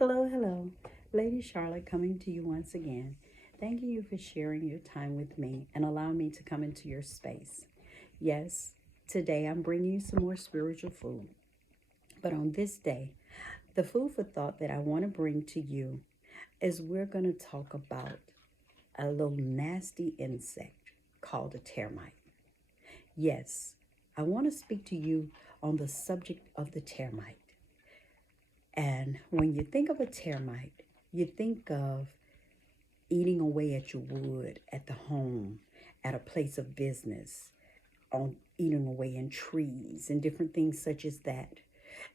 Hello, hello. Lady Charlotte coming to you once again. Thanking you for sharing your time with me and allowing me to come into your space. Yes, today I'm bringing you some more spiritual food. But on this day, the food for thought that I want to bring to you is we're going to talk about a little nasty insect called a termite. Yes, I want to speak to you on the subject of the termite. And when you think of a termite, you think of eating away at your wood, at the home, at a place of business, on eating away in trees and different things such as that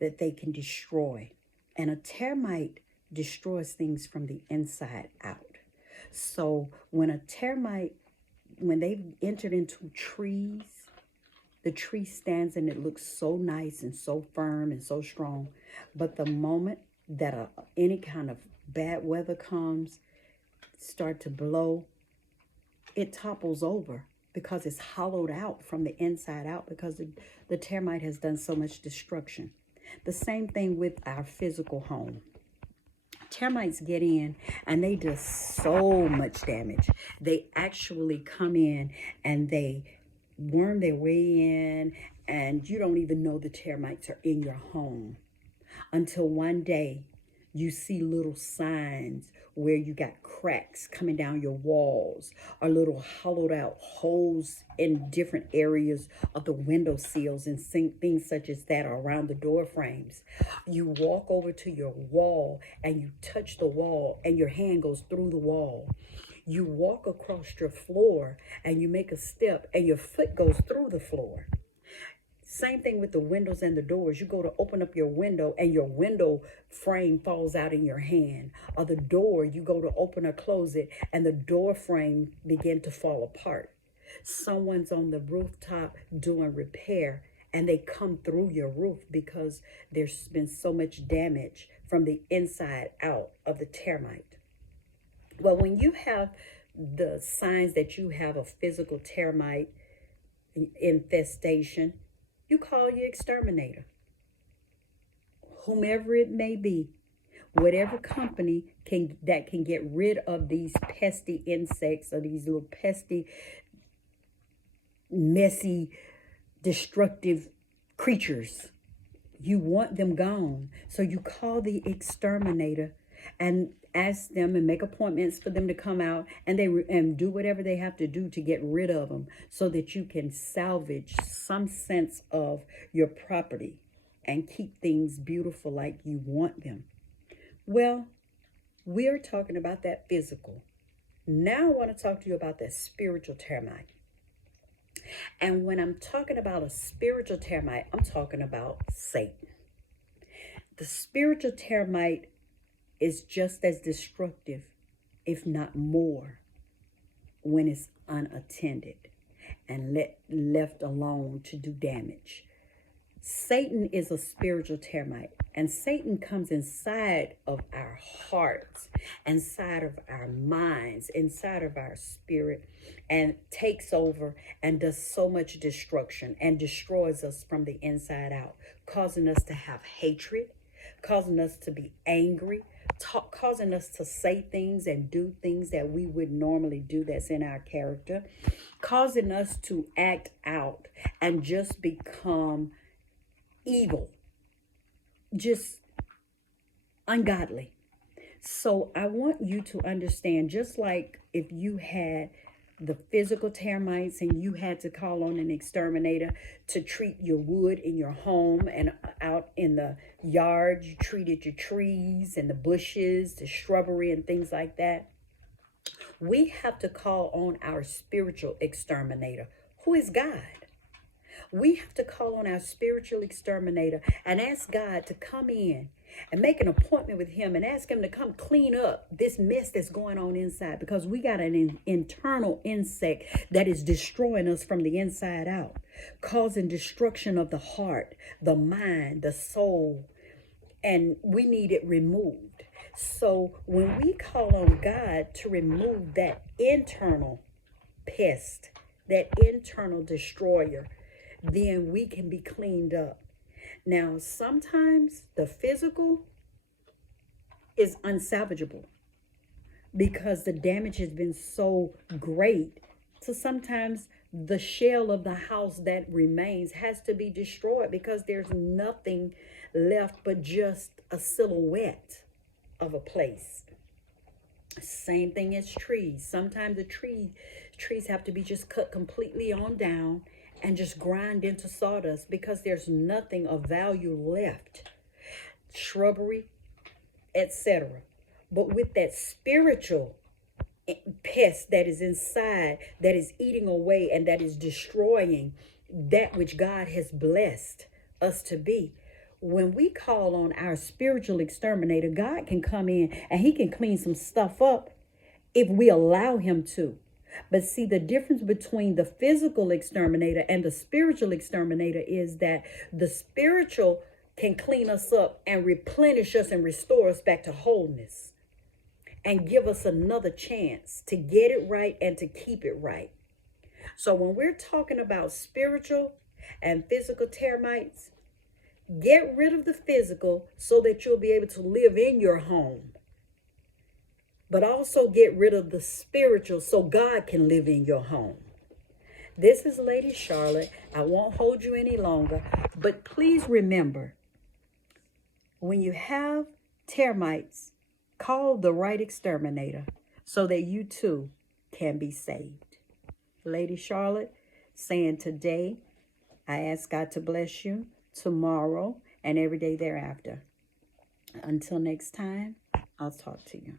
they can destroy. And a termite destroys things from the inside out. So when they've entered into trees, the tree stands and it looks so nice and so firm and so strong. But the moment that any kind of bad weather comes, start to blow, it topples over because it's hollowed out from the inside out because the termite has done so much destruction. The same thing with our physical home. Termites get in and they do so much damage. They actually come in and they worm their way in, and you don't even know the termites are in your home until one day you see little signs where you got cracks coming down your walls or little hollowed out holes in different areas of the window sills and things such as that are around the door frames. You walk over to your wall and you touch the wall and your hand goes through the wall. You walk across your floor and you make a step and your foot goes through the floor. Same thing with the windows and the doors. You go to open up your window and your window frame falls out in your hand. Or the door, you go to open or close it and the door frame begin to fall apart. Someone's on the rooftop doing repair and they come through your roof because there's been so much damage from the inside out of the termite. Well, when you have the signs that you have a physical termite infestation, you call your exterminator, whomever it may be, whatever company that can get rid of these pesky insects or these little pesky, messy, destructive creatures. You want them gone. So you call the exterminator and ask them and make appointments for them to come out and and do whatever they have to do to get rid of them so that you can salvage some sense of your property and keep things beautiful like you want them. Well, we're talking about that physical. Now I want to talk to you about that spiritual termite. And when I'm talking about a spiritual termite, I'm talking about Satan. The spiritual termite is just as destructive, if not more, when it's unattended and left alone to do damage. Satan is a spiritual termite, and Satan comes inside of our hearts, inside of our minds, inside of our spirit, and takes over and does so much destruction and destroys us from the inside out, causing us to have hatred, causing us to be angry, causing us to say things and do things that we would normally do that's in our character, causing us to act out and just become evil, just ungodly. So I want you to understand, just like if you had the physical termites and you had to call on an exterminator to treat your wood in your home and out in the yard, you treated your trees and the bushes, the shrubbery and things like that. We have to call on our spiritual exterminator, who is God. We have to call on our spiritual exterminator and ask God to come in and make an appointment with him and ask him to come clean up this mess that's going on inside, because we got an internal insect that is destroying us from the inside out, causing destruction of the heart, the mind, the soul, and we need it removed. So when we call on God to remove that internal pest, that internal destroyer, then we can be cleaned up. Now, sometimes the physical is unsalvageable because the damage has been so great. So sometimes the shell of the house that remains has to be destroyed because there's nothing left but just a silhouette of a place. Same thing as trees. Sometimes the trees have to be just cut completely on down and just grind into sawdust because there's nothing of value left. Shrubbery, etc. But with that spiritual pest that is inside, that is eating away and that is destroying that which God has blessed us to be, when we call on our spiritual exterminator, God can come in and he can clean some stuff up if we allow him to. But see, the difference between the physical exterminator and the spiritual exterminator is that the spiritual can clean us up and replenish us and restore us back to wholeness and give us another chance to get it right and to keep it right. So when we're talking about spiritual and physical termites, get rid of the physical so that you'll be able to live in your home. But also get rid of the spiritual so God can live in your home. This is Lady Charlotte. I won't hold you any longer. But please remember, when you have termites, call the right exterminator so that you too can be saved. Lady Charlotte saying today, I ask God to bless you tomorrow and every day thereafter. Until next time, I'll talk to you.